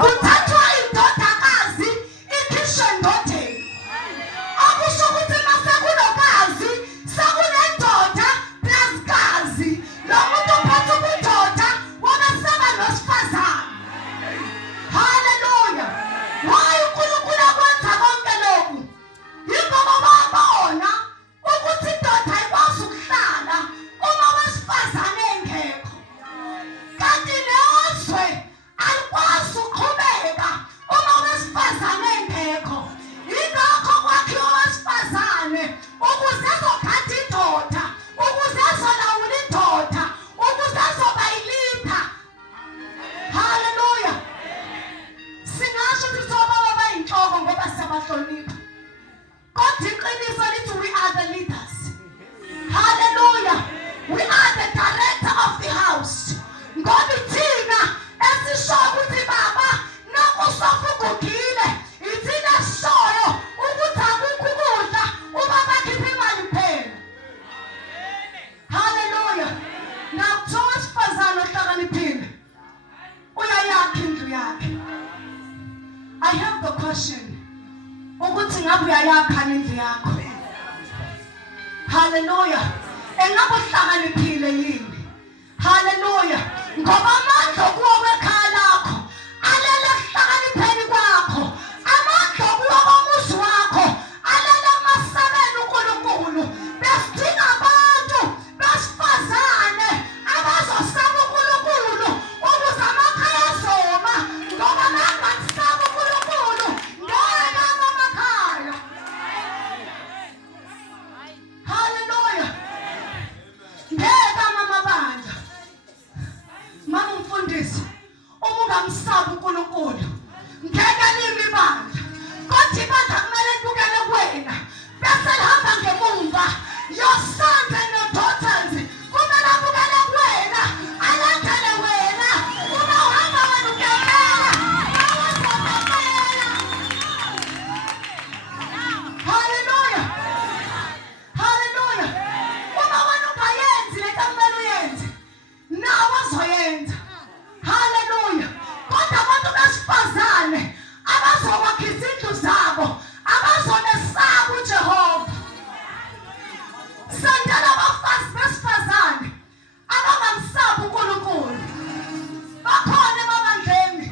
kuthathwa indodakazi ikhishwe endodeni. Akusho ukuthi masekunokazi sekunendoda plus kazi. Lo muntu uphethe ubudoda wabesaba nosifazane. Hallelujah. Why uNkulunkulu akwenza konke lokhu? Yingoba babona ukuthi indoda ayikwazi ukuhlala uma wesifazane engekho. Kanti nezwe alikwazi ukuqhubeka uma wesifazane engekho. Yingakho kwakhiwa wesifazane ukuze ezogada indoda, ukuze ezolawula indoda, ukuze ezoba yilipha. Hallelujah. Singasho ukuthi obaba bayinhloko ngoba siyabahlonipha. Kodwa iqiniso lithi we are the leaders. Hallelujah. We are the director of the house. Ngoba thina esishoyo ukuthi baba nakusofa ugugile, ithina esishoyo ukuthi akukho ukudla ubaba akhiphe imali kuphela. Hallelujah. Now kuthiwa wesifazane ohlakaniphile uyayakha indlu yakhe. I have the question. Ukuthi ngabe uyayakha indlu yakho? Hallelujah. Engabe uhlakaniphile yini? Hallelujah. Ngoba amandla kuwo kwekhaya lakho alele ekuhlakanipheni kwakho. Amandla kuwo komuzi wakho alele ekumasabeni uNkulunkulu. Besidinga abantu besifazane abazosaba uNkulunkulu ukuze amakhaya azoma. Ngoba mangasaba uNkulunkulu ngeke amakhaya. Hallelujah. Ngeke amabandla. Mama umfundisi, uma ungamsaba uNkulunkulu ngeke limi ibandla. Kodwa ibandla kumele libukele kuwena bese lihamba ngemumva. Your sons and your daughters kumele abukele kuwena, alandele wena. Uma uhamba wena ukemela, nawe uzomemela. Hallelujah. Hallelujah. Uma wena ungayenzi lento kumele uyenze, nawe uzoyenza. Hallelujah. Kodwa abantu besifazane abazokwakha izindlu zabo, abazomesaba uJehova. Sandala abafazi besifazane abangamsaba uNkulunkulu. Bakhona emabandleni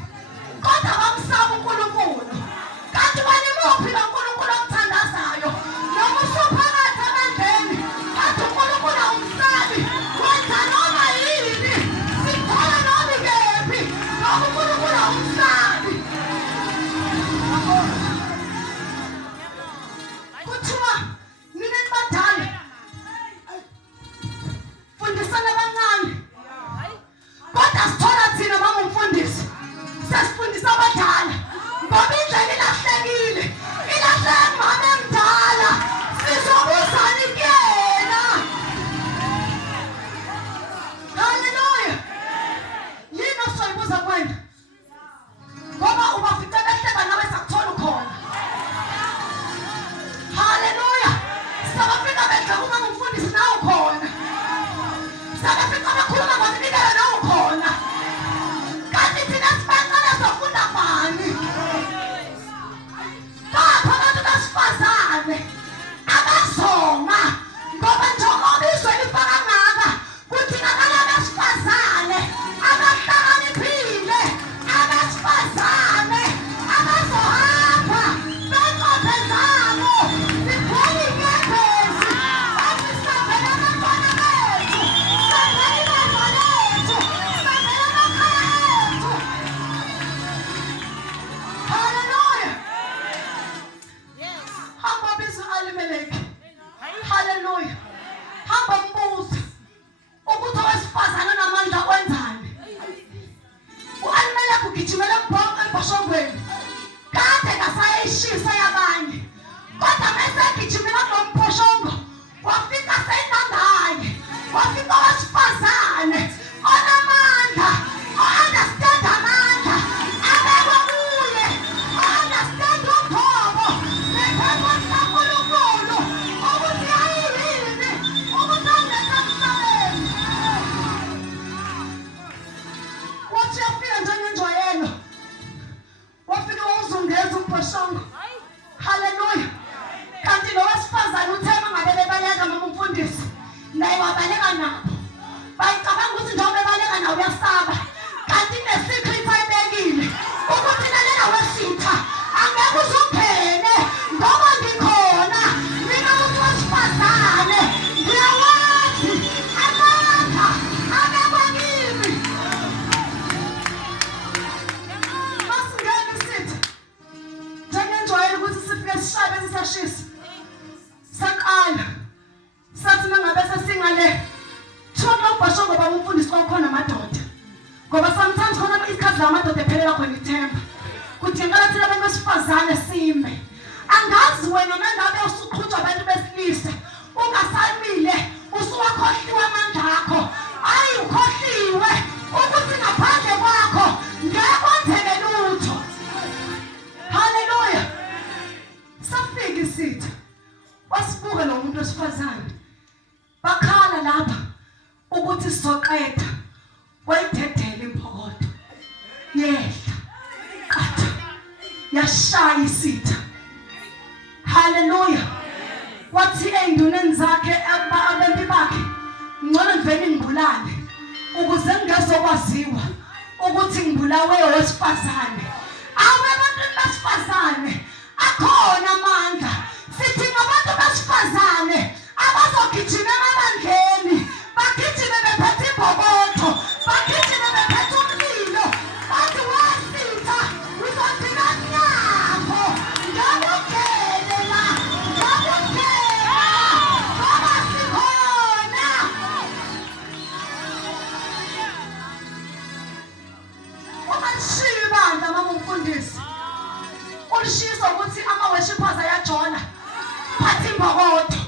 kodwa abamsaba uNkulunkulu. Kanti wena imuphi lo Nkulunkulu okuthandazayo? Noma usuphakathi ebandleni kanti uNkulunkulu awumsabi, wenza noma yini, sithola noma ikephi, noma uNkulunkulu awumsabi. Kuthiwa nina nibadala fundisana abancane. Kodwa sithola thina mama umfundisi sesifundisa abadala ngoba indlela ilahlekile. Ilahleke mama emdala. Sizobuzana kuyena. Hallelujah. Yini osoyibuza kwena? Ngoba ubafika behleba nawe sakuthola ukhona. Hallelujah. Sabafika bedla uma ngumfundisi nawe ukhona. Sabafika bekhuluma ngomnikelo nawe ukhona. Kanti thina sibaqala sofunda bani? Bapha abantu besifazane abazoma ngoba njengoba izwe lifaka ngaka kudingakala abesifazane abahlakaniphile, abesifazane abazohamba bengqondo zabo ziphole inyembezi. Bathi sisabela abantwana bethu, sisabela ibandla lethu, sisabela amakhaya ethu. Hallelujah. Hamba biza Elimeleki. Hallelujah. Hamba mbuza ukuthi owesifazane unamandla wenzani. U-Elimeleki ugijimela embhoshongweni. Kade kasayishisa yabanye. Kodwa mase egijimela kulo mbhoshongo wafika seyinangaye. Wafika owesifazane onamandla, o-understand amandla, abekwe kuye, o-understand uqobo. Bephekwa sikaNkulunkulu ukuthi yayini ukuthi angenza emhlabeni. Wathi uyafika njengenjwayelo umbhoshongo. Hallelujah. Kanti lo wesifazane uthema ngabe bebaleka noma umfundisi naye wabaleka nabo. Bayicabanga ukuthi njengoba bebaleka nawo uyasaba. Kanti ne-secret ayibekile ukuthi lalela wesitha angeke uzuphele ngoba ngikhona mina umuntu wesifazane ngiyawazi amandla abekwa kimi. Masingena isithi njengenjwayelo ukuthi sifike sishabe sisashisa saqala sathi mangabe sesingale thola ubhasho ngoba umfundisi kwakhona amadoda ngoba sometimes khona isikhathi lamadoda ephelela khona ithemba kudingeka thina abantu besifazane sime. Angazi wena nangabe usuqhutshwa abantu besilisa ungasamile usuwakhohliwe amandla akho. Ayi ukhohliwe ukuthi ngaphandle kwakho ngeke kwenzeke lutho. Hallelujah. Safika isitha wasibuka lo muntu wesifazane bakhala lapha ukuthi sizoqeda wayidedela imphokodo yehla qatha yashaya isitha. Hallelujah. Wathi ey'nduneni zakhe abempi bakhe ngcono ngivele ngibulale ukuze ngingezokwaziwa ukuthi ngibulawe owesifazane. Abantwana besifazane akhona amandla. Sithi ngabantu besifazane abazogijima emabandleni bagijime bephethe ibhokotho bagijime bephethe umlilo bathi wasitha uzogcina nyakho ngabugelela ngoba sikhona. Ungalishiya ibandla mama umfundisi ulishisa ukuthi ama-worshippers ayajona phatha imbokotho